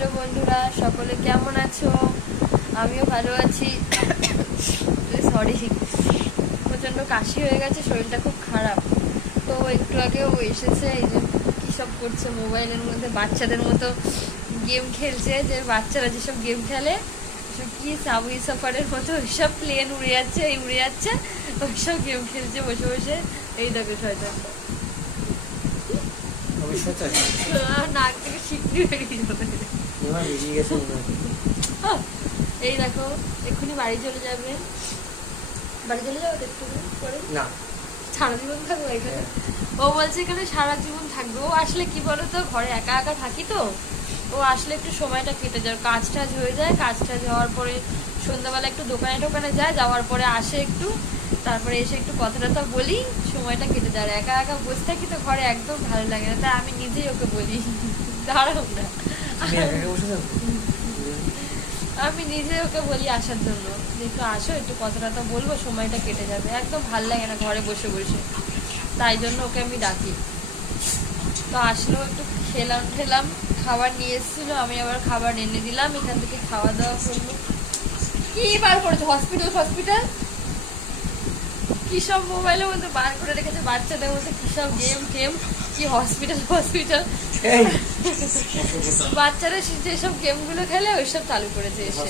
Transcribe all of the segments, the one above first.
Hello বন্ধুরা, সকলে কেমন আছো? আমিও ভালো আছি। সরি, প্রচণ্ড কাশি হয়ে গেছে, শরীরটা খুব খারাপ। তো একটু আগে ও এসেছে, এই যে কী সব করছে মোবাইলের মধ্যে, বাচ্চাদের মতো গেম খেলছে। যে বাচ্চারা যেসব গেম খেলে, কি সাবওয়ে সাফারের মতো ওইসব প্লেন উড়ে যাচ্ছে, এই উড়ে যাচ্ছে, ওইসব গেম খেলছে বসে বসে। এই দেখো শয়তানটা, নাক থেকে শিকড়ি বেরিয়ে যাবে। এই দেখো এক্ষুনি বাড়ি চলে যাবে। বাড়ি চলে যাবে একটু পরে? না, সারা জীবন থাকবো এখানে। ও বলছে এখানে সারা জীবন থাকবে। ও আসলে কি বলতো, ঘরে একা একা থাকি তো, ও আসলে একটু সময়টা কেটে যায়, কাজ টাজ হয়ে যায়, কাজ টাজ হওয়ার পরে সন্ধ্যাবেলা একটু দোকানে টোকানে যায়, যাওয়ার পরে আসে একটু, তারপরে এসে একটু কথাটা তো বলি, সময়টা কেটে যায়। একা একা বসে থাকি তো ঘরে, একদম ভালো লাগে না, তাই আমি নিজেই ওকে বলি দাঁড়াও না, আমি নিজে ওকে বলি আসার জন্য, যে একটু আসো, একটু কথাটা তো বলবো, সময়টা কেটে যাবে, একদম ভাল লাগে না ঘরে বসে বসে, তাই জন্য ওকে আমি ডাকি। তো আসলো, একটু ঠেলাম, খাবার নিয়ে এসেছিলো, আমি আবার খাবার এনে দিলাম, এখান থেকে খাওয়া দাওয়া করলো। কি বার করেছে? হসপিটাল কি সব মোবাইলের মধ্যে বার করে রেখেছে, বাচ্চাদের মধ্যে কি সব গেম টেম, কি হসপিটাল বাচ্চারা যেসব গেমগুলো খেলে ওইসব চালু করেছে এসে।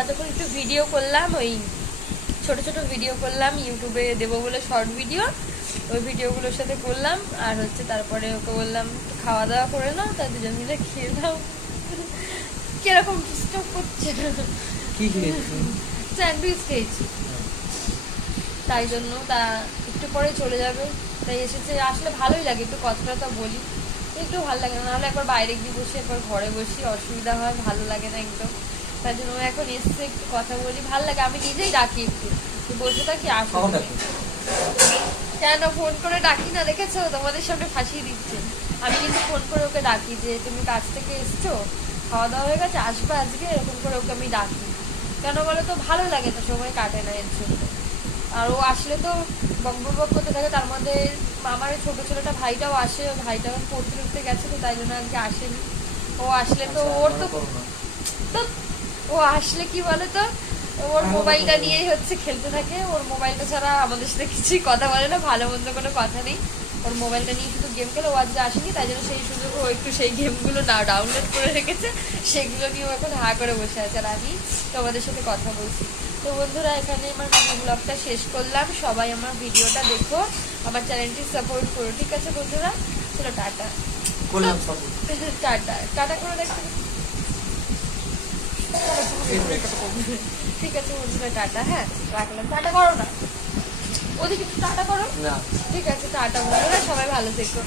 এতক্ষণ একটু ভিডিও করলাম, ওই ছোট ছোট ভিডিও করলাম, ইউটিউবে দেবো বলে শর্ট ভিডিও, ওই ভিডিওগুলোর সাথে করলাম। আর হচ্ছে তারপরে ওকে বললাম খাওয়া দাওয়া করে নাও, তাই দুজন মিলে খেয়ে দাও। কিরকম ডিস্টার্ব করছে, স্যান্ডউইচ খেয়েছি, তাই জন্য তা একটু পরে চলে যাবে। তাই এসেছে, আসলে ভালোই লাগে, একটু কথাটা বলি, একটু ভালো লাগে না, নাহলে একবার বাইরে গিয়ে বসি, একবার ঘরে বসি, অসুবিধা হয়, ভালো লাগে না একদম। তাই জন্য এখন এসছে, একটু কথা বলি, ভালো লাগে, আমি নিজেই ডাকি, একটু বসে থাকি। আসো কেন ফোন করে ডাকি না, দেখেছো তোমাদের সামনে ফাঁসিয়ে দিচ্ছে। আমি কিন্তু ফোন করে ওকে ডাকি যে তুমি কাজ থেকে এসছো, খাওয়া দাওয়া হয়ে গেছে, আসবে আজকে, এরকম করে ওকে আমি ডাকি। কেন বলো তো, ভালো লাগে তো, সময় কাটে না এর জন্য। আর ও আসলে তো বক করতে থাকে, তার মধ্যে আমার ছোট ছোটটা ভাইটাও আসে, ও ভাইটাও পড়তে গেছে, তো তাই জন্য আজকে আসেনি। ও আসলে তো ওর তো ও আসলে কি বলে তো, ওর মোবাইলটা নিয়েই হচ্ছে খেলতে থাকে, ওর মোবাইলটা ছাড়া আমাদের সাথে কিছুই কথা বলে না, ভালো মন্দ কোনো কথা নেই, ওর মোবাইলটা নিয়ে শুধু গেম খেলে। ও আজকে আসেনি, তাই জন্য সেই সুযোগে ও একটু সেই গেমগুলো না ডাউনলোড করে রেখেছে, সেগুলো নিয়েও এখন হা করে বসে আছে, আর আমি তোমাদের সাথে কথা বলছি। তো বন্ধুরা, এখানে আমার ব্লগটা শেষ করলাম, সবাই আমার ভিডিওটা দেখো, আমার চ্যানেলটি সাপোর্ট করো, ঠিক আছে বন্ধুরা? চলো টাটা, টাটা করে দেখো। ঠিক আছে বন্ধুরা, টাটা, হ্যাঁ রাখলাম, টাটা করো না, ওদিকে টাটা করো, ঠিক আছে টাটা বন্ধুরা, সবাই ভালো থেকো।